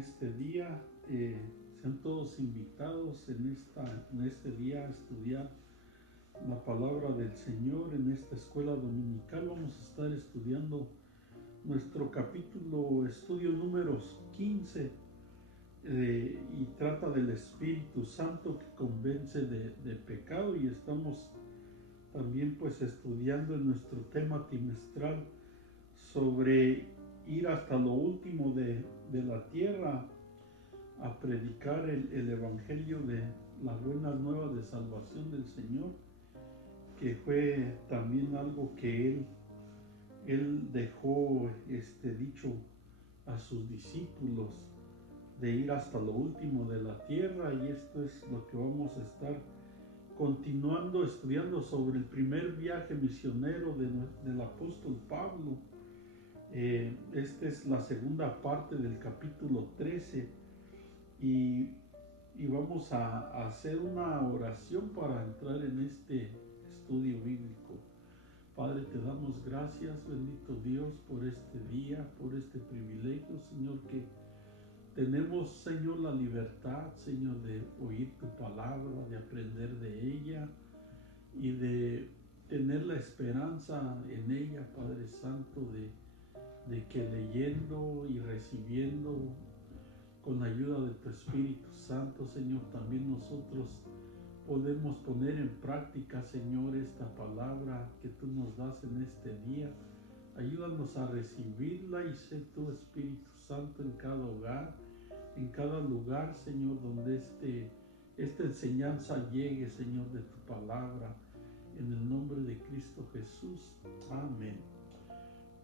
este día. Sean todos invitados en este día a estudiar la palabra del Señor. En esta escuela dominical vamos a estar estudiando nuestro estudio números 15, y trata del Espíritu Santo que convence de pecado, y estamos también pues estudiando en nuestro tema trimestral sobre ir hasta lo último de la tierra a predicar el evangelio de las buenas nuevas de salvación del Señor, que fue también algo que él dejó dicho a sus discípulos, de ir hasta lo último de la tierra. Y esto es lo que vamos a estar continuando estudiando sobre el primer viaje misionero del apóstol Pablo. Esta es la segunda parte del capítulo 13, y vamos a hacer una oración para entrar en este estudio bíblico. Padre, te damos gracias, bendito Dios, por este día, por este privilegio, Señor, que tenemos, Señor, la libertad, Señor, de oír tu palabra, de aprender de ella y de tener la esperanza en ella, Padre Santo, de que leyendo y recibiendo con la ayuda de tu Espíritu Santo, Señor, también nosotros podemos poner en práctica, Señor, esta palabra que tú nos das en este día. Ayúdanos a recibirla y sé tu Espíritu Santo en cada hogar, en cada lugar, Señor, donde esta enseñanza llegue, Señor, de tu palabra, en el nombre de Cristo Jesús. Amén.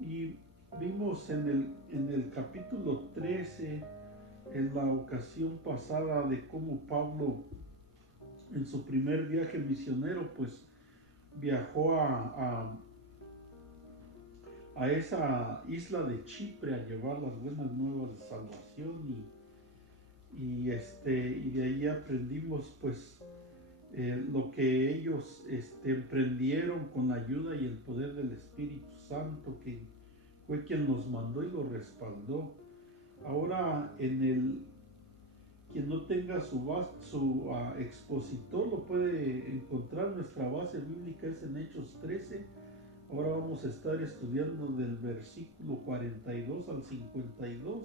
Y vimos en el capítulo 13, en la ocasión pasada, de cómo Pablo en su primer viaje misionero pues viajó a esa isla de Chipre a llevar las buenas nuevas de salvación, y de ahí aprendimos pues lo que ellos emprendieron con la ayuda y el poder del Espíritu Santo, que fue quien los mandó y los respaldó. Ahora quien no tenga su expositor lo puede encontrar. Nuestra base bíblica es en Hechos 13. Ahora vamos a estar estudiando del versículo 42 al 52.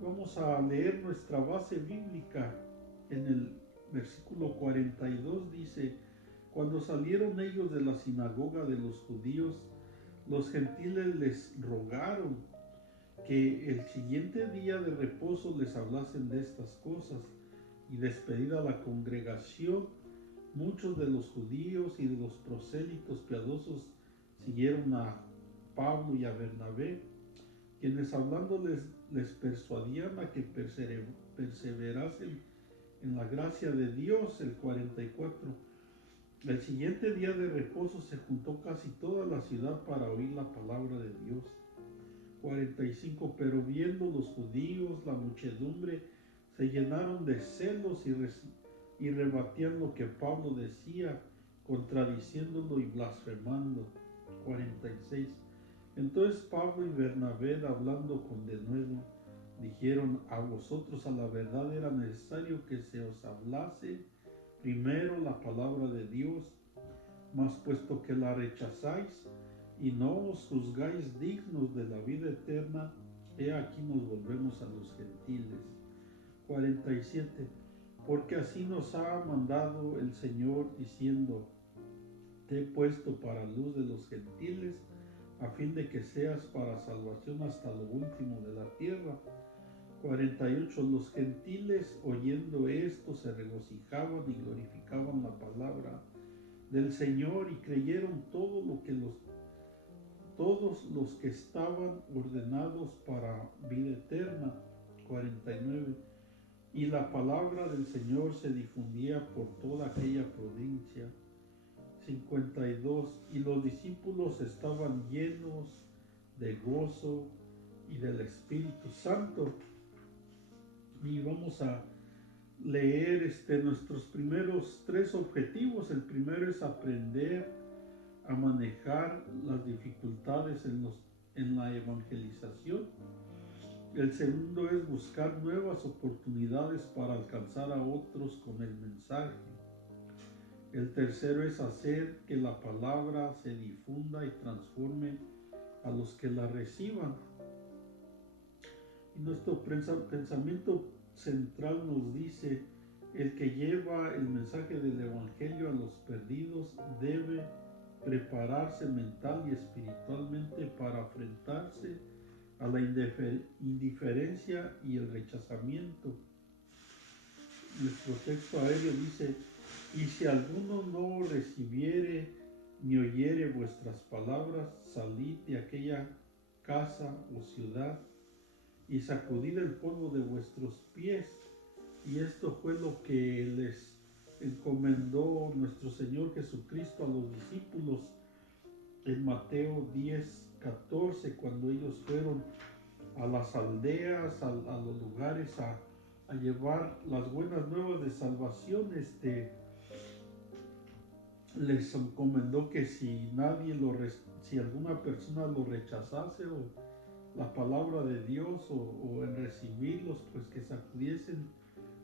Vamos a leer nuestra base bíblica. En el versículo 42 dice: cuando salieron ellos de la sinagoga de los judíos, los gentiles les rogaron que el siguiente día de reposo les hablasen de estas cosas. Y despedida la congregación, muchos de los judíos y de los prosélitos piadosos siguieron a Pablo y a Bernabé, quienes hablándoles les persuadían a que perseverasen en la gracia de Dios. El 44. El siguiente día de reposo se juntó casi toda la ciudad para oír la palabra de Dios. 45. Pero viendo los judíos la muchedumbre, se llenaron de celos y rebatían lo que Pablo decía, contradiciéndolo y blasfemando. 46. Entonces Pablo y Bernabé, hablando con denuedo, dijeron: a vosotros a la verdad era necesario que se os hablase primero la palabra de Dios, mas puesto que la rechazáis y no os juzgáis dignos de la vida eterna, he aquí nos volvemos a los gentiles. 47. Porque así nos ha mandado el Señor, diciendo: te he puesto para luz de los gentiles, a fin de que seas para salvación hasta lo último de la tierra. 48. Los gentiles, oyendo esto, se regocijaban y glorificaban la palabra del Señor, y creyeron todos los que estaban ordenados para vida eterna. 49. Y la palabra del Señor se difundía por toda aquella provincia. 52. Y los discípulos estaban llenos de gozo y del Espíritu Santo. Y vamos a leer nuestros primeros 3 objetivos. El primero es aprender a manejar las dificultades en la evangelización. El segundo es buscar nuevas oportunidades para alcanzar a otros con el mensaje. El tercero es hacer que la palabra se difunda y transforme a los que la reciban. Y nuestro pensamiento central nos dice: el que lleva el mensaje del Evangelio a los perdidos debe prepararse mental y espiritualmente para enfrentarse a la indiferencia y el rechazamiento. Nuestro texto aéreo dice: y si alguno no recibiere ni oyere vuestras palabras, salid de aquella casa o ciudad y sacudid el polvo de vuestros pies. Y esto fue lo que les encomendó nuestro Señor Jesucristo a los discípulos en Mateo 10:14, cuando ellos fueron a las aldeas, a los lugares a llevar las buenas nuevas de salvación. Les encomendó que si si alguna persona lo rechazase o la palabra de Dios o en recibirlos, pues que sacudiesen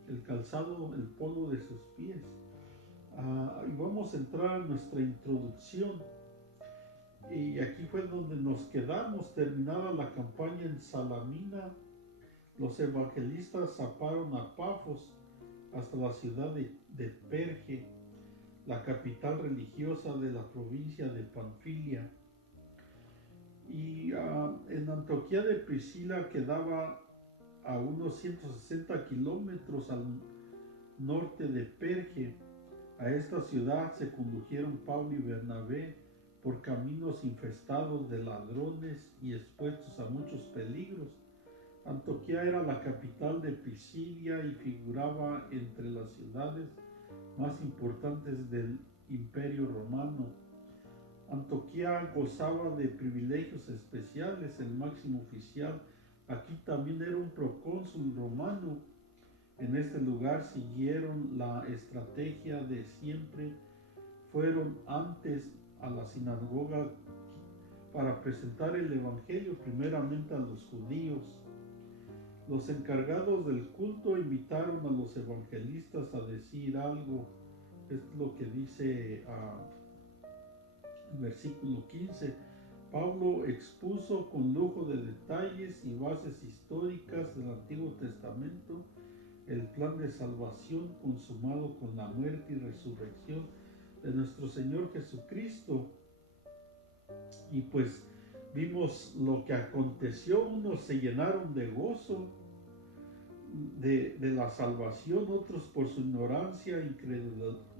el calzado, el polvo de sus pies. Y vamos a entrar a nuestra introducción. Y aquí fue donde nos quedamos. Terminada la campaña en Salamina, los evangelistas zaparon a Pafos hasta la ciudad de Perge, la capital religiosa de la provincia de Panfilia. Y en Antioquía de Priscila quedaba a unos 160 kilómetros al norte de Perge. A esta ciudad se condujeron Pablo y Bernabé por caminos infestados de ladrones y expuestos a muchos peligros. Antioquía era la capital de Pisidia y figuraba entre las ciudades más importantes del Imperio Romano. Antioquía gozaba de privilegios especiales. El máximo oficial aquí también era un procónsul romano. En este lugar siguieron la estrategia de siempre. Fueron antes a la sinagoga para presentar el Evangelio primeramente a los judíos. Los encargados del culto invitaron a los evangelistas a decir algo. Es lo que dice el versículo 15. Pablo expuso con lujo de detalles y bases históricas del Antiguo Testamento el plan de salvación consumado con la muerte y resurrección de nuestro Señor Jesucristo. Y pues vimos lo que aconteció. Unos se llenaron de gozo de la salvación, otros por su ignorancia e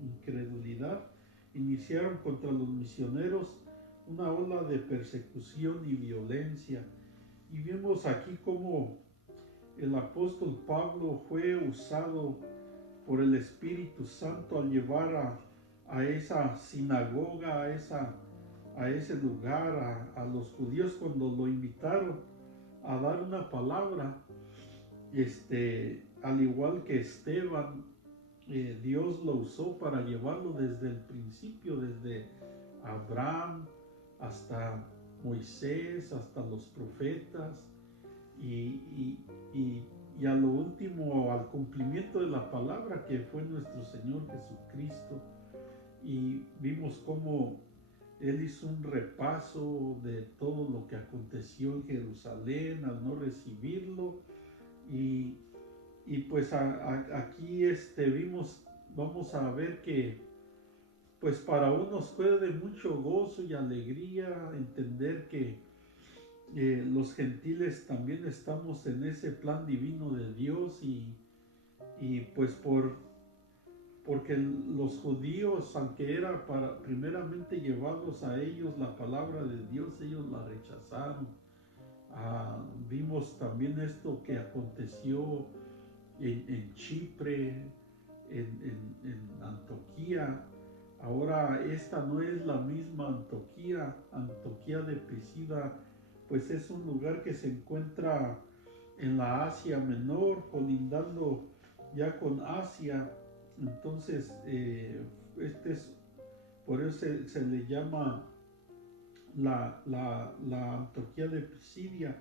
incredulidad iniciaron contra los misioneros una ola de persecución y violencia. Y vemos aquí cómo el apóstol Pablo fue usado por el Espíritu Santo al llevar a esa sinagoga, a ese lugar, a los judíos cuando lo invitaron a dar una palabra. Al igual que Esteban, Dios lo usó para llevarlo desde el principio, desde Abraham hasta Moisés, hasta los profetas y a lo último al cumplimiento de la palabra que fue nuestro Señor Jesucristo. Y vimos cómo él hizo un repaso de todo lo que aconteció en Jerusalén al no recibirlo. Y pues aquí vamos a ver que pues para unos fue de mucho gozo y alegría entender que los gentiles también estamos en ese plan divino de Dios y pues porque los judíos, aunque era para primeramente llevarlos a ellos la palabra de Dios, ellos la rechazaron. Vimos también esto que aconteció en Chipre, en Antioquía. Ahora esta no es la misma Antioquía. Antioquía de Pisida pues es un lugar que se encuentra en la Asia Menor, colindando ya con Asia. Entonces por eso se le llama la Antioquía de Pisidia.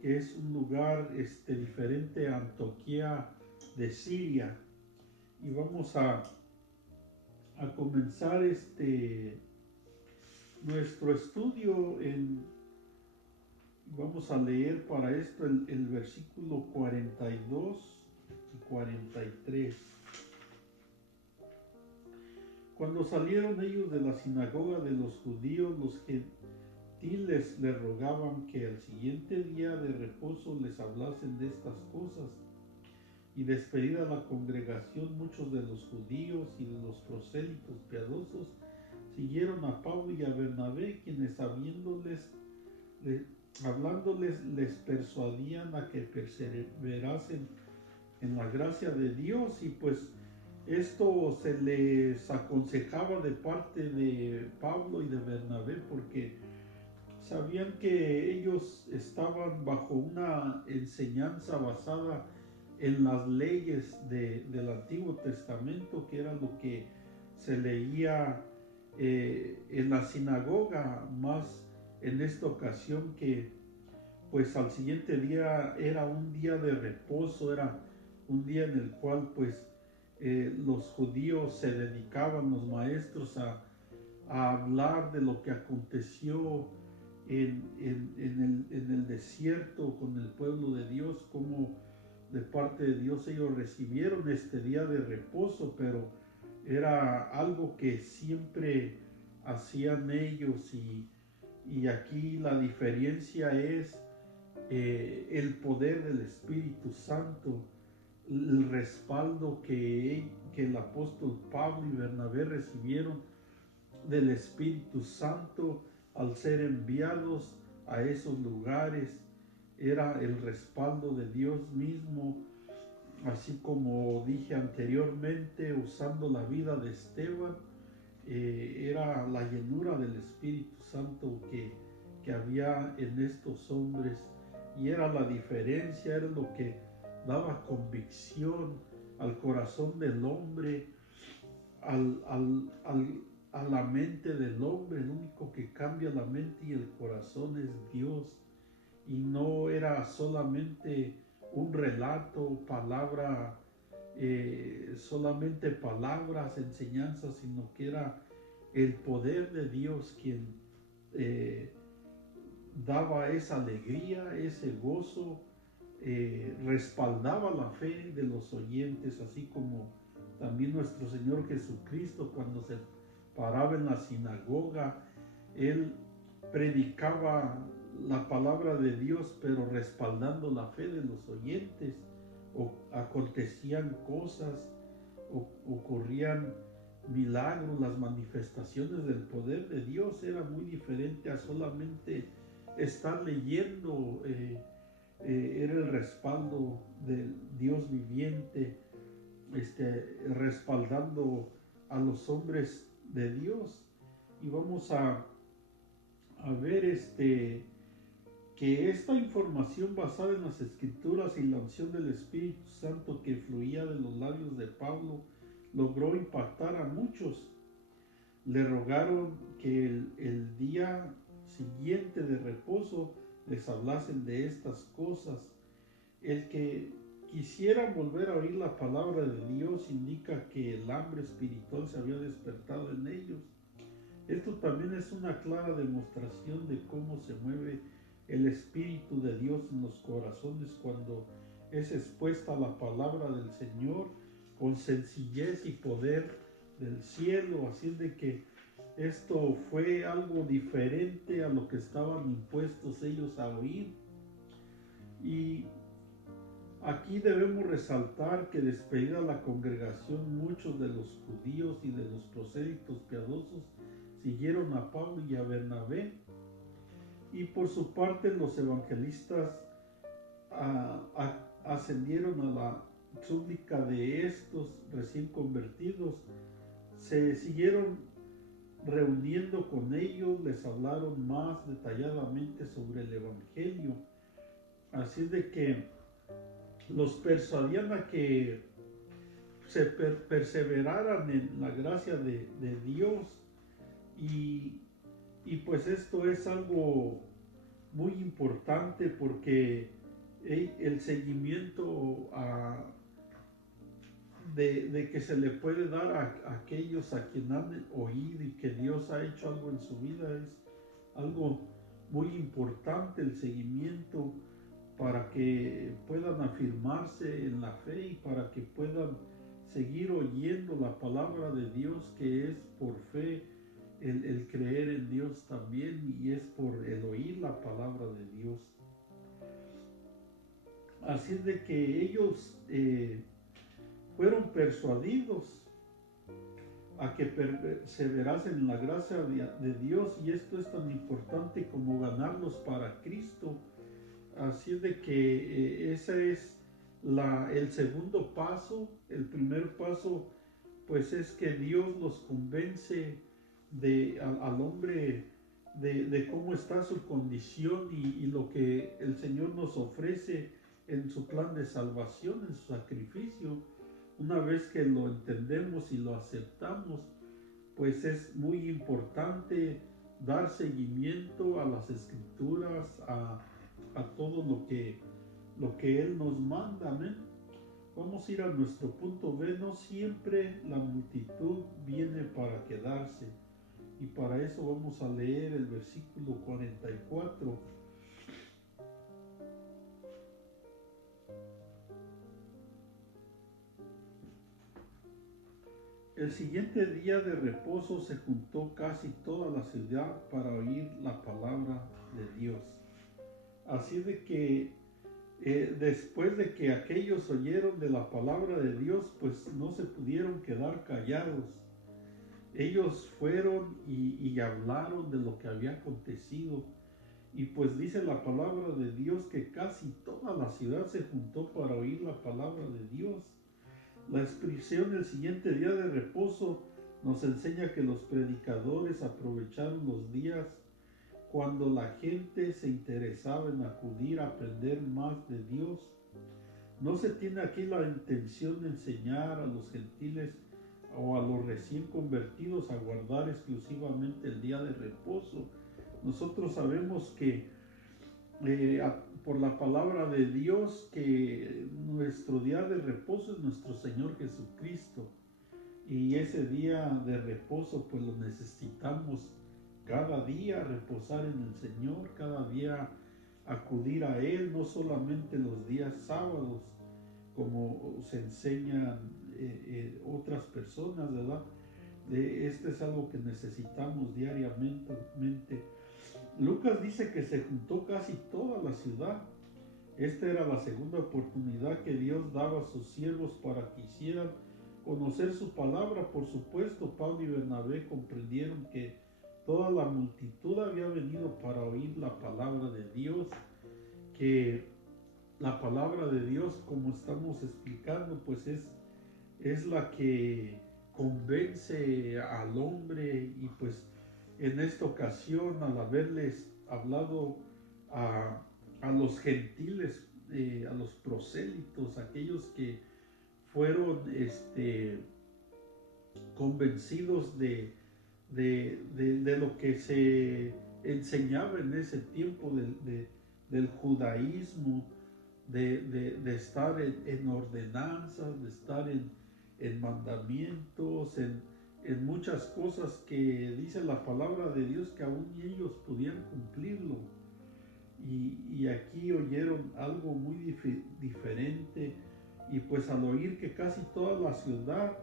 que es un lugar diferente a Antioquía de Siria. Y vamos a comenzar nuestro estudio vamos a leer para esto el versículo 42 y 43. Cuando salieron ellos de la sinagoga de los judíos, los gentiles le rogaban que al siguiente día de reposo les hablasen de estas cosas. Y despedida la congregación, muchos de los judíos y de los prosélitos piadosos siguieron a Pablo y a Bernabé, quienes hablándoles les persuadían a que perseverasen en la gracia de Dios. Y pues esto se les aconsejaba de parte de Pablo y de Bernabé, porque sabían que ellos estaban bajo una enseñanza basada en las leyes del Antiguo Testamento, que era lo que se leía en la sinagoga, más en esta ocasión que pues al siguiente día era un día de reposo, era un día en el cual pues los judíos se dedicaban, los maestros, a hablar de lo que aconteció en el desierto con el pueblo de Dios, como de parte de Dios ellos recibieron este día de reposo, pero era algo que siempre hacían ellos. Y aquí la diferencia es el poder del Espíritu Santo, el respaldo que el apóstol Pablo y Bernabé recibieron del Espíritu Santo al ser enviados a esos lugares. Era el respaldo de Dios mismo, así como dije anteriormente, usando la vida de Esteban, era la llenura del Espíritu Santo que había en estos hombres, y era la diferencia, era lo que daba convicción al corazón del hombre, a la mente del hombre. El único que cambia la mente y el corazón es Dios, y no era solamente un relato, solamente palabras, enseñanzas, sino que era el poder de Dios quien daba esa alegría, ese gozo, respaldaba la fe de los oyentes, así como también nuestro Señor Jesucristo, cuando se paraba en la sinagoga, Él predicaba la palabra de Dios, pero respaldando la fe de los oyentes. O acontecían cosas, ocurrían milagros, las manifestaciones del poder de Dios era muy diferente a solamente estar leyendo. Era el respaldo del Dios viviente, respaldando a los hombres de Dios. Y vamos a ver que esta información basada en las Escrituras y la unción del Espíritu Santo que fluía de los labios de Pablo logró impactar a muchos. Le rogaron que el día siguiente de reposo les hablasen de estas cosas. El que quisieran volver a oír la palabra de Dios indica que el hambre espiritual se había despertado en ellos. Esto también es una clara demostración de cómo se mueve el Espíritu de Dios en los corazones cuando es expuesta la palabra del Señor con sencillez y poder del cielo. Así de que esto fue algo diferente a lo que estaban impuestos ellos a oír. Y aquí debemos resaltar que despedida la congregación, muchos de los judíos y de los prosélitos piadosos siguieron a Pablo y a Bernabé, y por su parte los evangelistas ascendieron a la súplica de estos recién convertidos, se siguieron reuniendo con ellos, les hablaron más detalladamente sobre el evangelio. Así de que los persuadían a que se perseveraran en la gracia de Dios, y pues esto es algo muy importante porque el seguimiento de que se le puede dar a aquellos a quien han oído y que Dios ha hecho algo en su vida es algo muy importante, el seguimiento para que puedan afirmarse en la fe y para que puedan seguir oyendo la palabra de Dios, que es por fe el creer en Dios también, y es por el oír la palabra de Dios. Así es de que ellos fueron persuadidos a que perseverasen en la gracia de Dios, y esto es tan importante como ganarlos para Cristo. Así es de que ese es el segundo paso. El primer paso pues es que Dios los convence al hombre de cómo está su condición y lo que el Señor nos ofrece en su plan de salvación, en su sacrificio. Una vez que lo entendemos y lo aceptamos, pues es muy importante dar seguimiento a las escrituras, a todo lo que Él nos manda. Amén. Vamos a ir a nuestro punto B. No siempre la multitud viene para quedarse. Y para eso vamos a leer el versículo 44. El siguiente día de reposo se juntó casi toda la ciudad para oír la palabra de Dios. Así de que después de que aquellos oyeron de la palabra de Dios, pues no se pudieron quedar callados. Ellos fueron y hablaron de lo que había acontecido. Y pues dice la palabra de Dios que casi toda la ciudad se juntó para oír la palabra de Dios. La expresión del siguiente día de reposo nos enseña que los predicadores aprovecharon los días cuando la gente se interesaba en acudir a aprender más de Dios. No se tiene aquí la intención de enseñar a los gentiles o a los recién convertidos a guardar exclusivamente el día de reposo. Nosotros sabemos que por la palabra de Dios que nuestro día de reposo es nuestro Señor Jesucristo, y ese día de reposo pues lo necesitamos cada día, reposar en el Señor, cada día acudir a Él, no solamente los días sábados como se enseñan otras personas, ¿verdad? Este es algo que necesitamos diariamente. Lucas dice que se juntó casi toda la ciudad. Esta era la segunda oportunidad que Dios daba a sus siervos para que hicieran conocer su palabra. Por supuesto, Pablo y Bernabé comprendieron que toda la multitud había venido para oír la palabra de Dios, que la palabra de Dios, como estamos explicando, pues es la que convence al hombre. Y pues en esta ocasión, al haberles hablado a los gentiles, a los prosélitos, aquellos que fueron convencidos de lo que se enseñaba en ese tiempo del judaísmo, de estar en ordenanzas, de estar en mandamientos, en muchas cosas que dice la palabra de Dios que aún ellos podían cumplirlo. Y aquí oyeron algo muy diferente, y pues al oír que casi toda la ciudad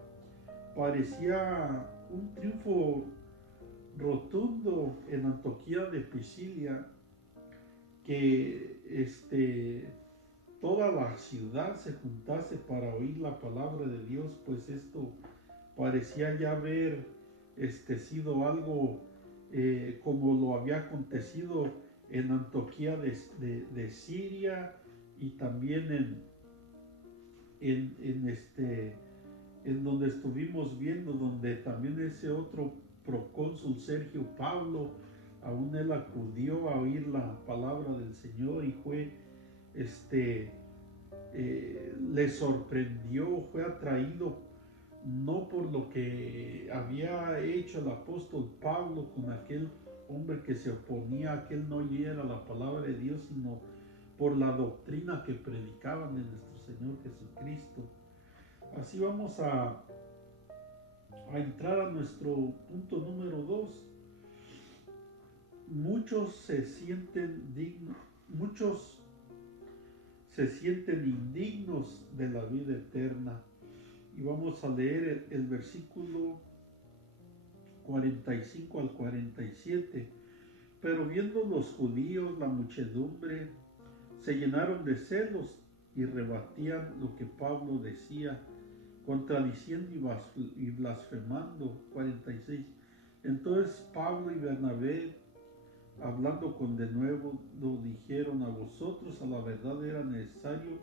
parecía un triunfo rotundo en Antioquía de Pisidia, que toda la ciudad se juntase para oír la palabra de Dios, pues esto parecía ya haber sido algo como lo había acontecido en Antioquía de Siria, y también en donde estuvimos viendo, donde también ese otro procónsul Sergio Pablo, aún él acudió a oír la palabra del Señor y fue le sorprendió, fue atraído no por lo que había hecho el apóstol Pablo con aquel hombre que se oponía a que él no oyera la palabra de Dios, sino por la doctrina que predicaban de nuestro Señor Jesucristo. Así vamos a entrar a nuestro punto número 2. Muchos se sienten indignos de la vida eterna. Y vamos a leer el versículo 45 al 47. Pero viendo los judíos la muchedumbre, se llenaron de celos y rebatían lo que Pablo decía, contradiciendo y blasfemando. 46. Entonces Pablo y Bernabé, hablando con denuedo, lo dijeron: a vosotros a la verdad era necesario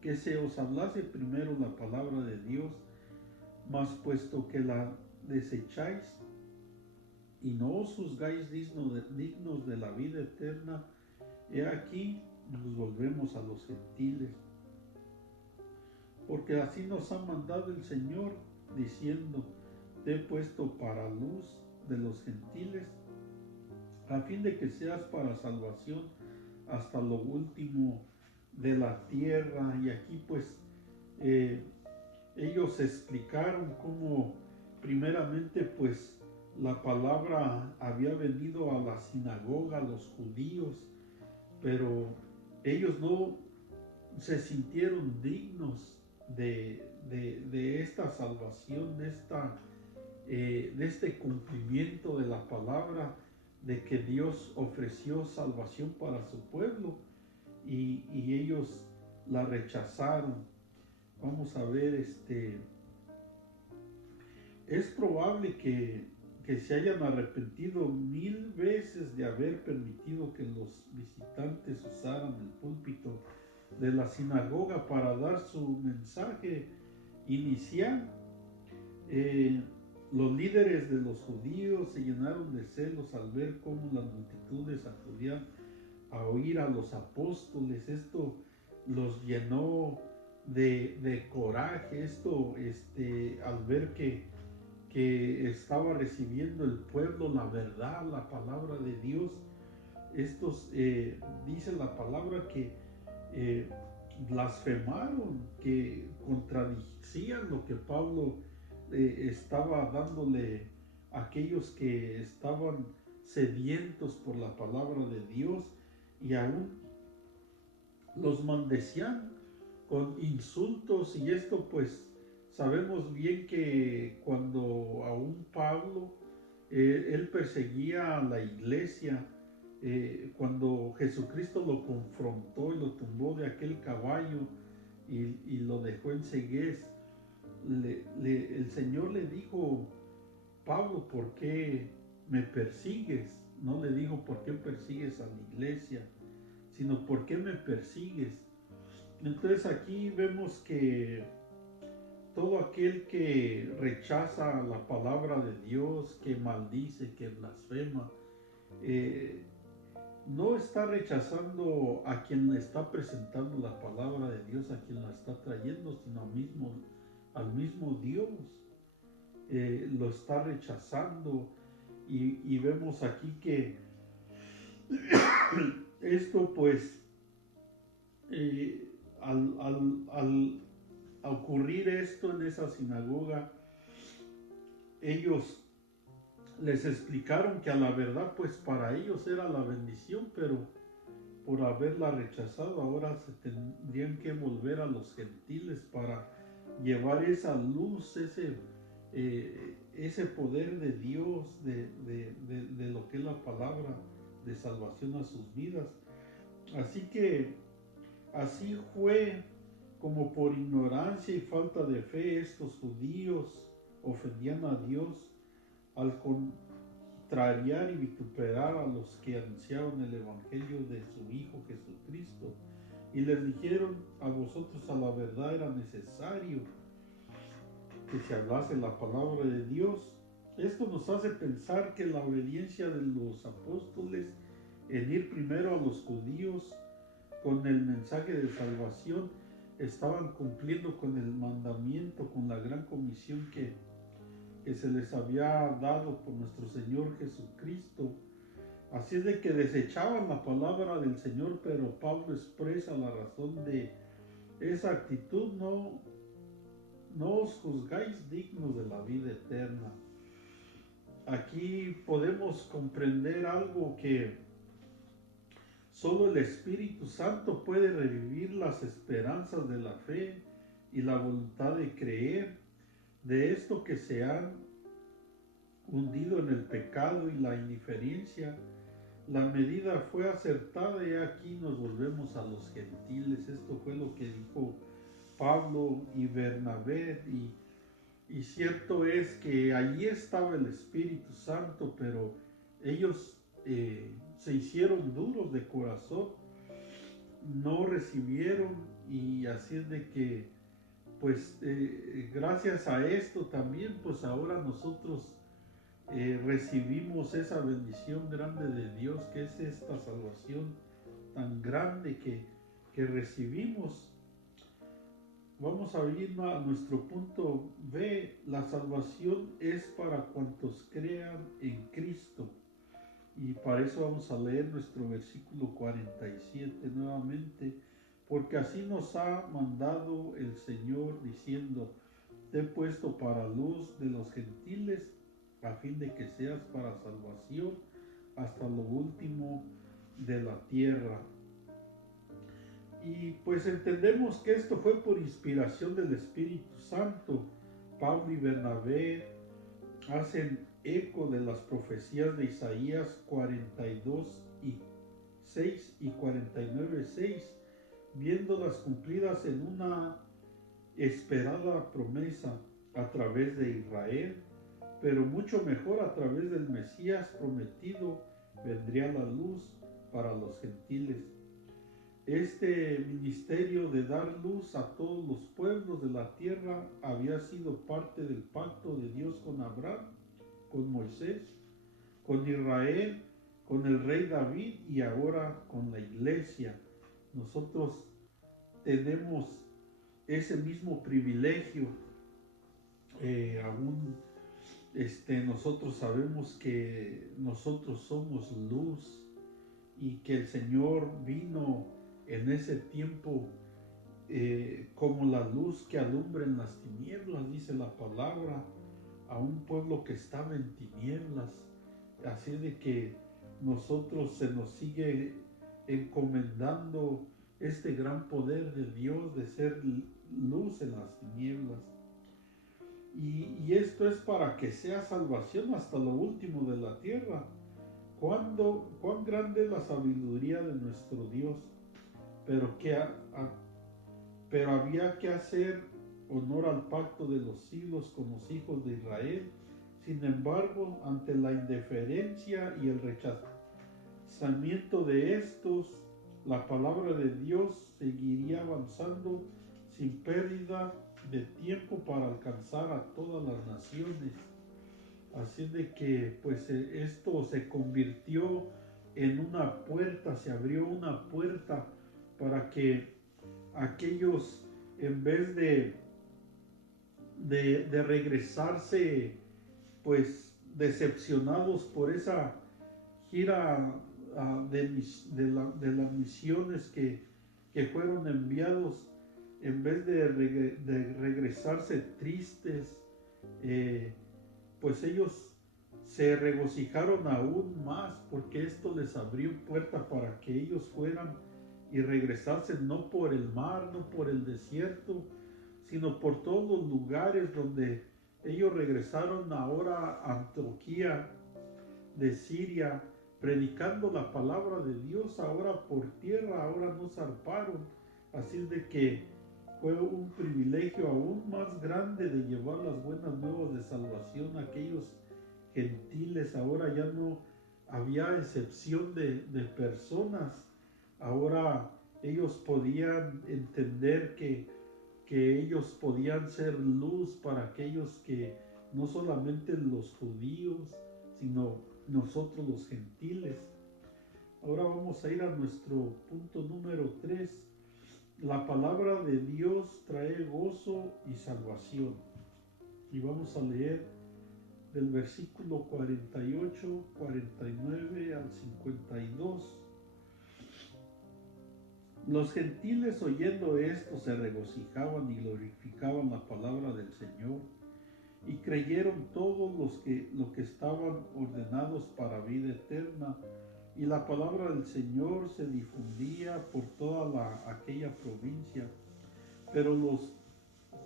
que se os hablase primero la palabra de Dios, mas puesto que la desecháis y no os juzgáis dignos de la vida eterna, he aquí nos volvemos a los gentiles. Porque así nos ha mandado el Señor, diciendo: te he puesto para luz de los gentiles, a fin de que seas para salvación hasta lo último de la tierra. Y aquí pues ellos explicaron cómo primeramente pues la palabra había venido a la sinagoga, a los judíos, pero ellos no se sintieron dignos de esta salvación, de este cumplimiento de la palabra, de que Dios ofreció salvación para su pueblo, y ellos la rechazaron. Vamos a ver, es probable que se hayan arrepentido 1000 veces de haber permitido que los visitantes usaran el púlpito de la sinagoga para dar su mensaje inicial. Los líderes de los judíos se llenaron de celos al ver cómo las multitudes acudían a oír a los apóstoles. Esto los llenó de coraje. Esto, al ver que estaba recibiendo el pueblo la verdad, la palabra de Dios. Estos, dice la palabra que blasfemaron, que contradicían lo que Pablo estaba dándole a aquellos que estaban sedientos por la palabra de Dios, y aún los maldecían con insultos. Y esto pues sabemos bien que cuando aún Pablo, él perseguía a la iglesia, cuando Jesucristo lo confrontó y lo tumbó de aquel caballo y lo dejó en ceguez, el Señor le dijo: Pablo, ¿por qué me persigues? No le dijo: ¿por qué persigues a la iglesia?, sino: ¿por qué me persigues? Entonces aquí vemos que todo aquel que rechaza la palabra de Dios, que maldice, que blasfema, no está rechazando a quien le está presentando la palabra de Dios, a quien la está trayendo, sino al mismo Dios. Lo está rechazando, y vemos aquí que esto pues al ocurrir esto en esa sinagoga, ellos les explicaron que a la verdad pues para ellos era la bendición, pero por haberla rechazado ahora se tendrían que volver a los gentiles para llevar esa luz, ese poder de Dios, de lo que es la palabra de salvación a sus vidas. Así que así fue como por ignorancia y falta de fe estos judíos ofendían a Dios al contrariar y vituperar a los que anunciaban el evangelio de su Hijo Jesucristo, y les dijeron: a vosotros a la verdad era necesario que se hablase la palabra de Dios. Esto nos hace pensar que la obediencia de los apóstoles en ir primero a los judíos con el mensaje de salvación estaban cumpliendo con el mandamiento, con la gran comisión que que se les había dado por nuestro Señor Jesucristo. Así es de que desechaban la palabra del Señor, pero Pablo expresa la razón de esa actitud. No os juzgáis dignos de la vida eterna. Aquí podemos comprender algo que solo el Espíritu Santo puede revivir las esperanzas de la fe y la voluntad de creer, de esto que se han hundido en el pecado y la indiferencia. La medida fue acertada y aquí nos volvemos a los gentiles. Esto fue lo que dijo Pablo y Bernabé, y cierto es que allí estaba el Espíritu Santo, pero ellos se hicieron duros de corazón, no recibieron, y así es de que pues gracias a esto también pues ahora nosotros recibimos esa bendición grande de Dios, que es esta salvación tan grande que recibimos. Vamos a ir a nuestro punto B. La salvación es para cuantos crean en Cristo. Y para eso vamos a leer nuestro versículo 47 nuevamente. Porque así nos ha mandado el Señor diciendo: te he puesto para luz de los gentiles, a fin de que seas para salvación hasta lo último de la tierra. Y pues entendemos que esto fue por inspiración del Espíritu Santo. Pablo y Bernabé hacen eco de las profecías de Isaías 42:6 y 49:6, viéndolas cumplidas en una esperada promesa a través de Israel, pero mucho mejor a través del Mesías prometido vendría la luz para los gentiles. Este ministerio de dar luz a todos los pueblos de la tierra había sido parte del pacto de Dios con Abraham, con Moisés, con Israel, con el rey David y ahora con la iglesia. Nosotros tenemos ese mismo privilegio. Aún nosotros sabemos que nosotros somos luz y que el Señor vino en ese tiempo como la luz que alumbra en las tinieblas, dice la palabra, a un pueblo que estaba en tinieblas. Así de que nosotros se nos sigue encomendando este gran poder de Dios de ser luz en las tinieblas. Y esto es para que sea salvación hasta lo último de la tierra. Cuán grande es la sabiduría de nuestro Dios, pero había que hacer honor al pacto de los siglos con los hijos de Israel. Sin embargo, ante la indiferencia y el rechazamiento de estos, la palabra de Dios seguiría avanzando sin pérdida de tiempo para alcanzar a todas las naciones. Así de que pues esto se convirtió en una puerta, se abrió una puerta para que aquellos, en vez de regresarse pues decepcionados por esa gira de las misiones que fueron enviados, en vez de regresarse tristes, pues ellos se regocijaron aún más, porque esto les abrió puerta para que ellos fueran y regresasen no por el mar, no por el desierto, sino por todos los lugares donde ellos regresaron ahora a Antioquía de Siria, predicando la palabra de Dios. Ahora por tierra, ahora no zarparon. Así de que fue un privilegio aún más grande de llevar las buenas nuevas de salvación a aquellos gentiles. Ahora ya no había excepción de personas. Ahora ellos podían entender que ellos podían ser luz para aquellos que no solamente los judíos, sino nosotros los gentiles. Ahora vamos a ir a nuestro punto número 3. La palabra de Dios trae gozo y salvación. Y vamos a leer del versículo 48, 49 al 52. Los gentiles oyendo esto se regocijaban y glorificaban la palabra del Señor, y creyeron todos los que estaban ordenados para vida eterna, y la palabra del Señor se difundía por toda aquella provincia. Pero los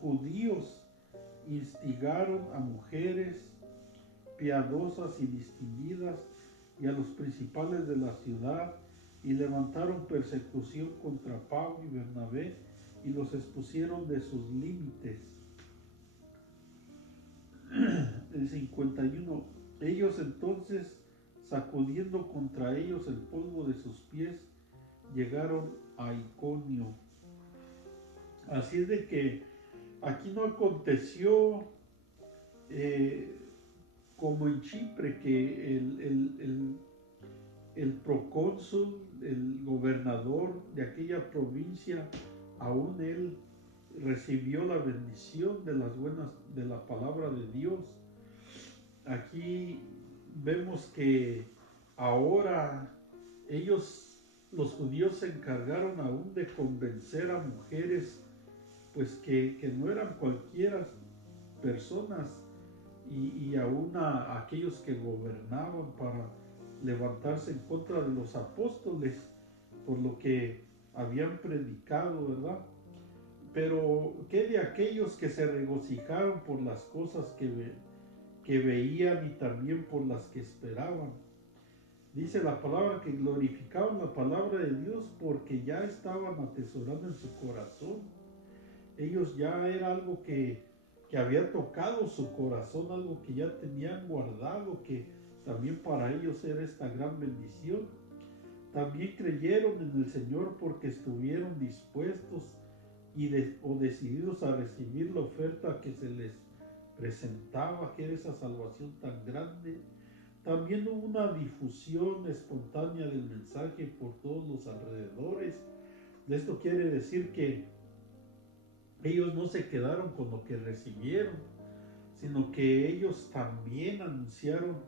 judíos instigaron a mujeres piadosas y distinguidas y a los principales de la ciudad, y levantaron persecución contra Pablo y Bernabé y los expusieron de sus límites. El 51. Ellos entonces, sacudiendo contra ellos el polvo de sus pies, llegaron a Iconio. Así es de que aquí no aconteció como en Chipre, que el procónsul, el gobernador de aquella provincia, aún él recibió la bendición de las buenas, de la palabra de Dios. Aquí vemos que ahora los judíos, se encargaron aún de convencer a mujeres, pues que no eran cualquiera personas, y aún a aquellos que gobernaban, para levantarse en contra de los apóstoles por lo que habían predicado, ¿verdad? Pero ¿qué de aquellos que se regocijaron por las cosas que veían y también por las que esperaban? Dice la palabra que glorificaban la palabra de Dios porque ya estaban atesorando en su corazón. Ellos ya era algo que había tocado su corazón, algo que ya tenían guardado, que también para ellos era esta gran bendición. También creyeron en el Señor porque estuvieron dispuestos o decididos a recibir la oferta que se les presentaba, que era esa salvación tan grande. También hubo una difusión espontánea del mensaje por todos los alrededores. Esto quiere decir que ellos no se quedaron con lo que recibieron, sino que ellos también anunciaron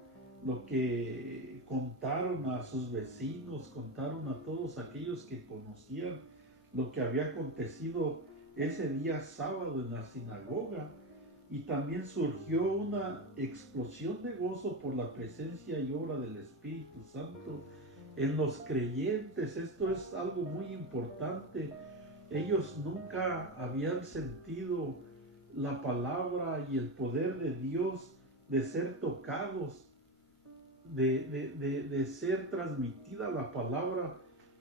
lo que contaron a sus vecinos, contaron a todos aquellos que conocían lo que había acontecido ese día sábado en la sinagoga. Y también surgió una explosión de gozo por la presencia y obra del Espíritu Santo en los creyentes. Esto es algo muy importante. Ellos nunca habían sentido la palabra y el poder de Dios, de ser tocados, de ser transmitida la palabra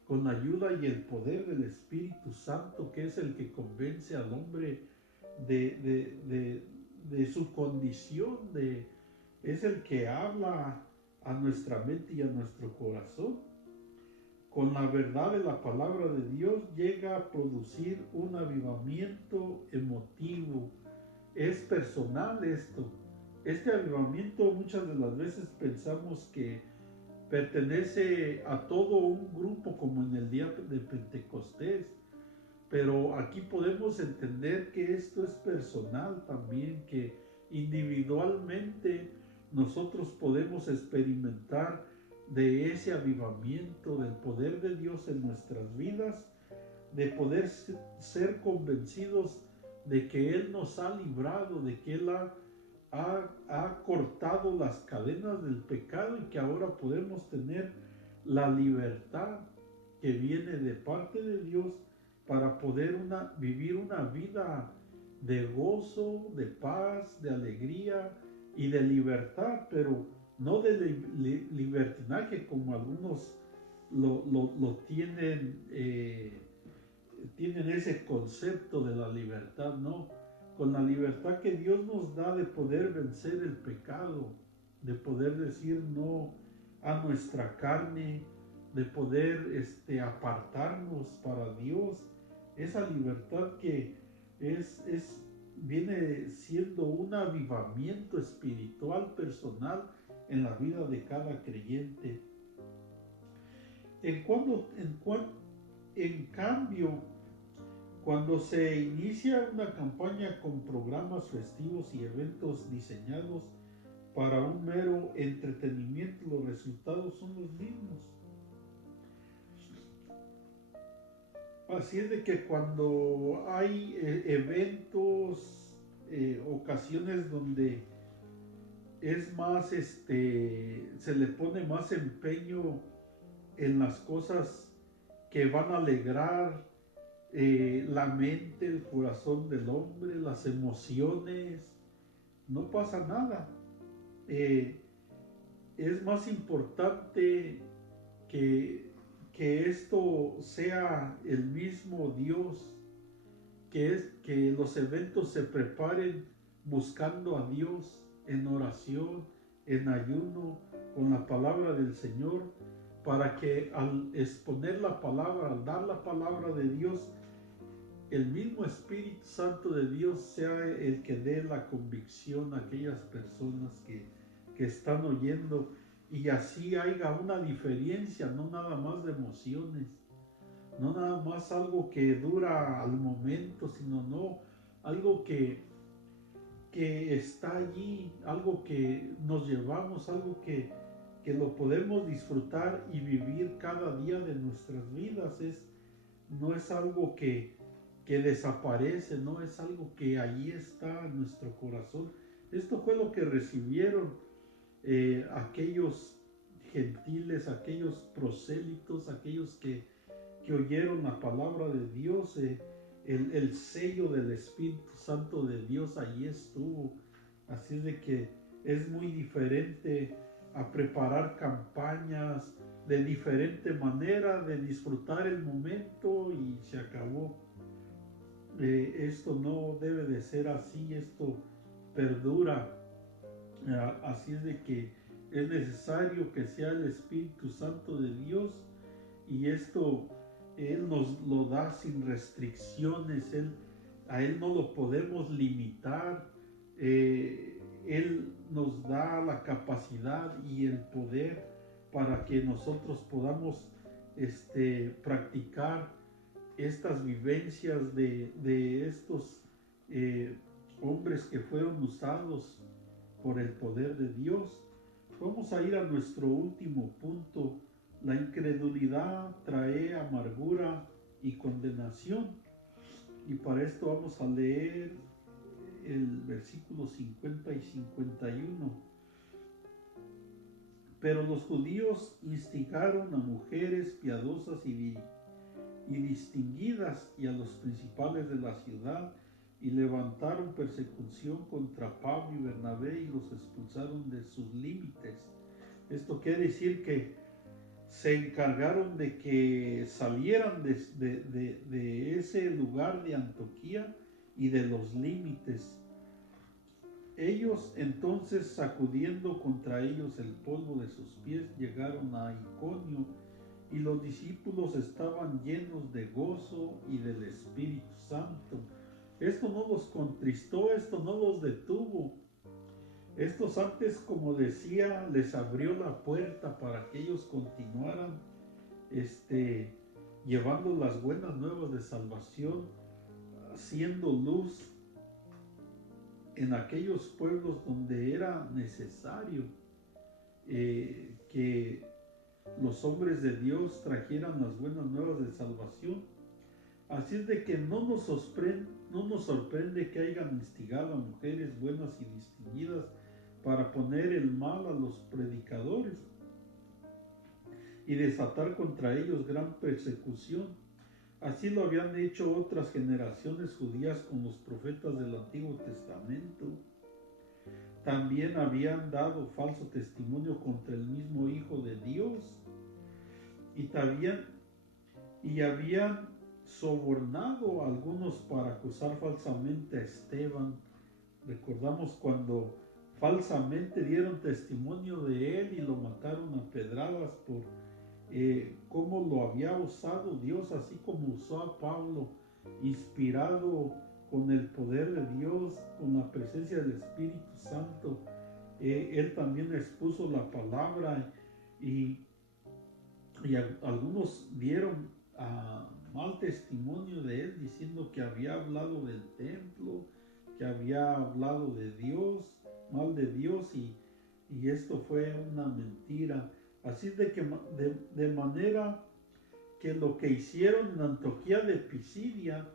con la ayuda y el poder del Espíritu Santo, que es el que convence al hombre de su condición, es el que habla a nuestra mente y a nuestro corazón. Con la verdad de la palabra de Dios llega a producir un avivamiento emotivo. Es personal esto. Este avivamiento muchas de las veces pensamos que pertenece a todo un grupo, como en el día de Pentecostés, pero aquí podemos entender que esto es personal también, que individualmente nosotros podemos experimentar de ese avivamiento, del poder de Dios en nuestras vidas, de poder ser convencidos de que Él nos ha librado, de que Él ha cortado las cadenas del pecado, y que ahora podemos tener la libertad que viene de parte de Dios para poder vivir una vida de gozo, de paz, de alegría y de libertad, pero no de libertinaje como algunos lo tienen, tienen ese concepto de la libertad. No, con la libertad que Dios nos da de poder vencer el pecado, de poder decir no a nuestra carne, de poder apartarnos para Dios. Esa libertad que viene siendo un avivamiento espiritual personal en la vida de cada creyente. En cambio, cuando se inicia una campaña con programas festivos y eventos diseñados para un mero entretenimiento, los resultados son los mismos. Así es de que cuando hay eventos, ocasiones donde es más, se le pone más empeño en las cosas que van a alegrar la mente, el corazón del hombre, las emociones, no pasa nada. Es más importante que, que esto sea el mismo Dios, que es que los eventos se preparen buscando a Dios en oración, en ayuno, con la palabra del Señor, para que al exponer la palabra, al dar la palabra de Dios, el mismo Espíritu Santo de Dios sea el que dé la convicción a aquellas personas que están oyendo, y así haya una diferencia, no nada más de emociones, no nada más algo que dura al momento, sino no, algo que está allí, algo que nos llevamos, algo que lo podemos disfrutar y vivir cada día de nuestras vidas. No es algo que desaparece, no es algo que allí está en nuestro corazón. Esto fue lo que recibieron aquellos gentiles, aquellos prosélitos, aquellos que oyeron la palabra de Dios. El sello del Espíritu Santo de Dios allí estuvo. Así es de que es muy diferente a preparar campañas, de diferente manera, de disfrutar el momento y se acabó. Esto no debe de ser así, esto perdura. Así es de que es necesario que sea el Espíritu Santo de Dios, y esto Él nos lo da sin restricciones. A Él no lo podemos limitar. Él nos da la capacidad y el poder para que nosotros podamos practicar estas vivencias de estos hombres que fueron usados por el poder de Dios. Vamos a ir a nuestro último punto. La incredulidad trae amargura y condenación. Y para esto vamos a leer el versículo 50 y 51. Pero los judíos instigaron a mujeres piadosas y distinguidas y a los principales de la ciudad, y levantaron persecución contra Pablo y Bernabé y los expulsaron de sus límites. Esto quiere decir que se encargaron de que salieran de ese lugar de Antioquía y de los límites. Ellos entonces, sacudiendo contra ellos el polvo de sus pies, llegaron a Iconio, y los discípulos estaban llenos de gozo y del Espíritu Santo. Esto no los contristó, esto no los detuvo. Estos antes, como decía, les abrió la puerta para que ellos continuaran llevando las buenas nuevas de salvación, haciendo luz en aquellos pueblos donde era necesario que los hombres de Dios trajeran las buenas nuevas de salvación. Así es de que no nos sorprende que hayan instigado a mujeres buenas y distinguidas para poner el mal a los predicadores y desatar contra ellos gran persecución. Así lo habían hecho otras generaciones judías con los profetas del Antiguo Testamento. También habían dado falso testimonio contra el mismo Hijo de Dios, y habían sobornado a algunos para acusar falsamente a Esteban. Recordamos cuando falsamente dieron testimonio de él y lo mataron a pedradas por cómo lo había usado Dios, así como usó a Pablo, inspirado con el poder de Dios, con la presencia del Espíritu Santo. Él también expuso la palabra, y algunos dieron mal testimonio de él, diciendo que había hablado del templo, que había hablado de Dios, mal de Dios, y esto fue una mentira. Así de que de manera que lo que hicieron en Antioquía de Pisidia,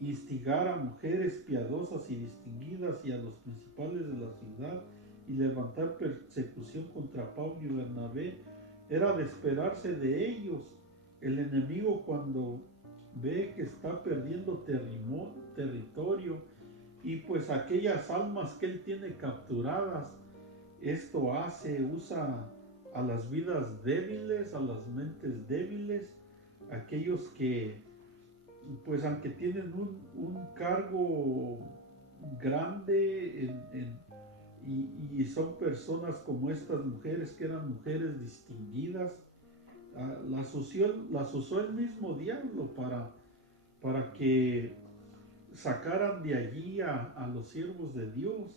instigar a mujeres piadosas y distinguidas y a los principales de la ciudad y levantar persecución contra Pablo y Bernabé, era de esperarse de ellos. El enemigo, cuando ve que está perdiendo territorio y pues aquellas almas que él tiene capturadas, esto usa a las vidas débiles, a las mentes débiles, aquellos que pues aunque tienen un cargo grande y son personas como estas mujeres, que eran mujeres distinguidas, las usó el mismo diablo para que sacaran de allí a los siervos de Dios.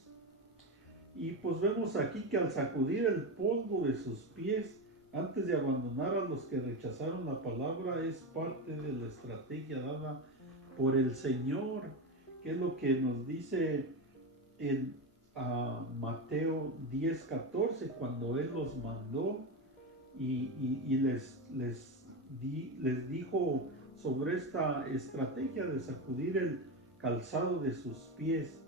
Y pues vemos aquí que al sacudir el polvo de sus pies, antes de abandonar a los que rechazaron la palabra, es parte de la estrategia dada por el Señor, que es lo que nos dice en Mateo 10:14, cuando Él los mandó y les dijo sobre esta estrategia de sacudir el calzado de sus pies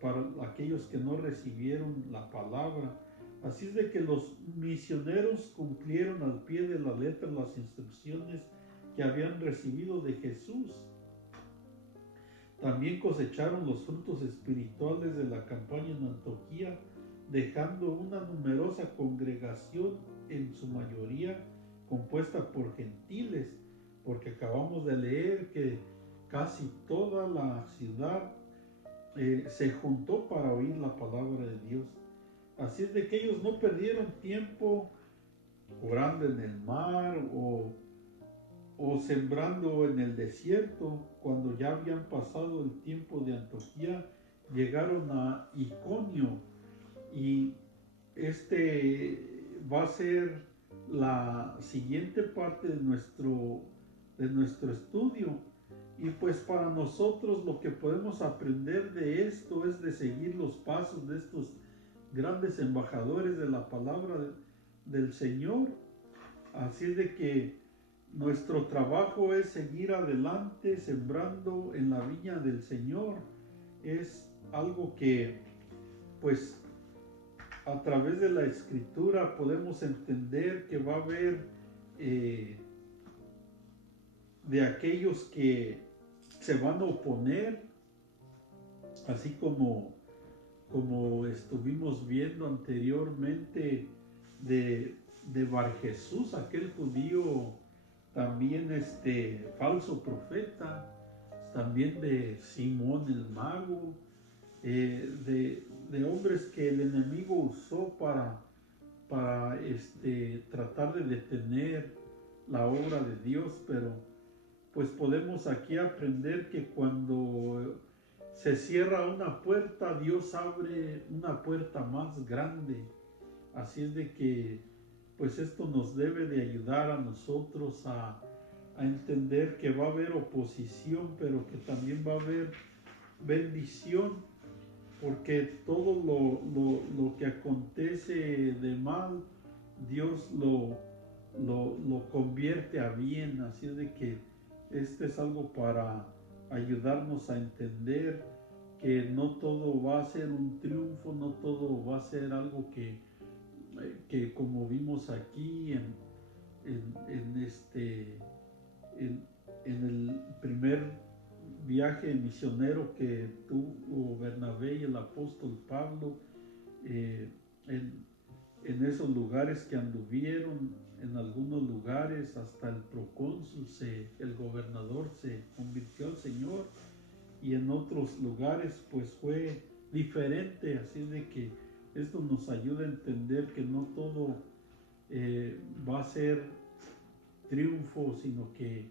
para aquellos que no recibieron la palabra. Así es de que los misioneros cumplieron al pie de la letra las instrucciones que habían recibido de Jesús. También cosecharon los frutos espirituales de la campaña en Antioquía, dejando una numerosa congregación, en su mayoría compuesta por gentiles, porque acabamos de leer que casi toda la ciudad se juntó para oír la palabra de Dios. Así es de que ellos no perdieron tiempo orando en el mar o sembrando en el desierto. Cuando ya habían pasado el tiempo de Antioquía, llegaron a Iconio, y este va a ser la siguiente parte de nuestro estudio. Y pues para nosotros lo que podemos aprender de esto es de seguir los pasos de estos grandes embajadores de la palabra del Señor. Así es de que nuestro trabajo es seguir adelante sembrando en la viña del Señor. Es algo que pues a través de la escritura podemos entender que va a haber de aquellos que se van a oponer, así como estuvimos viendo anteriormente de Bar Jesús, aquel judío también falso profeta, también de Simón el mago, de hombres que el enemigo usó para tratar de detener la obra de Dios. Pero pues podemos aquí aprender que cuando se cierra una puerta, Dios abre una puerta más grande. Así es de que pues esto nos debe de ayudar a nosotros a entender que va a haber oposición, pero que también va a haber bendición, porque todo lo que acontece de mal, Dios lo convierte a bien. Así es de que es algo para ayudarnos a entender que no todo va a ser un triunfo, no todo va a ser algo que como vimos aquí en el primer viaje misionero que tuvo Bernabé y el apóstol Pablo, en esos lugares que anduvieron, en algunos lugares hasta el procónsul, el gobernador se convirtió al Señor, y en otros lugares pues fue diferente. Así de que esto nos ayuda a entender que no todo va a ser triunfo, sino que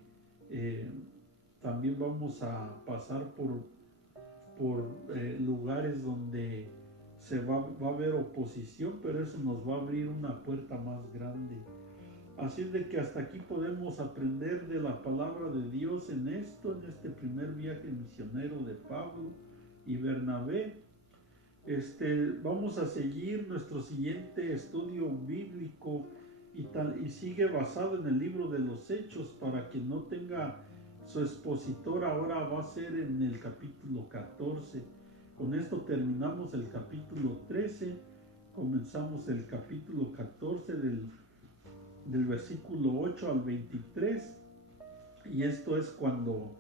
también vamos a pasar por lugares donde va a haber oposición, pero eso nos va a abrir una puerta más grande. Así es de que hasta aquí podemos aprender de la palabra de Dios en este primer viaje misionero de Pablo y Bernabé. Vamos a seguir nuestro siguiente estudio bíblico y sigue basado en el libro de los Hechos. Para quien no tenga su expositor, ahora va a ser en el capítulo 14. Con esto terminamos el capítulo 13, comenzamos el capítulo 14 del versículo 8 al 23, y esto es cuando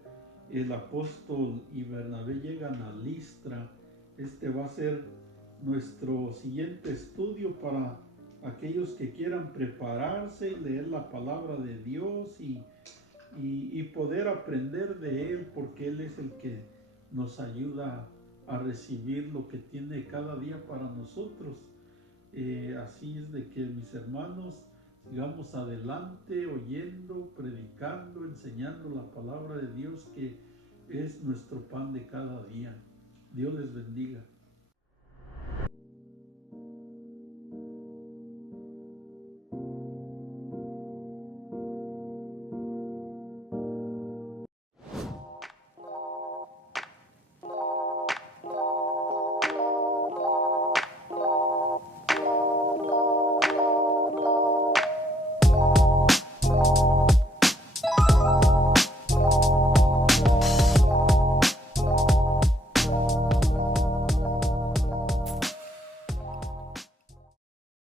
el apóstol y Bernabé llegan a Listra. Este va a ser nuestro siguiente estudio para aquellos que quieran prepararse y leer la palabra de Dios y poder aprender de Él, porque Él es el que nos ayuda a recibir lo que tiene cada día para nosotros. Así es de que, mis hermanos, sigamos adelante oyendo, predicando, enseñando la palabra de Dios, que es nuestro pan de cada día. Dios les bendiga.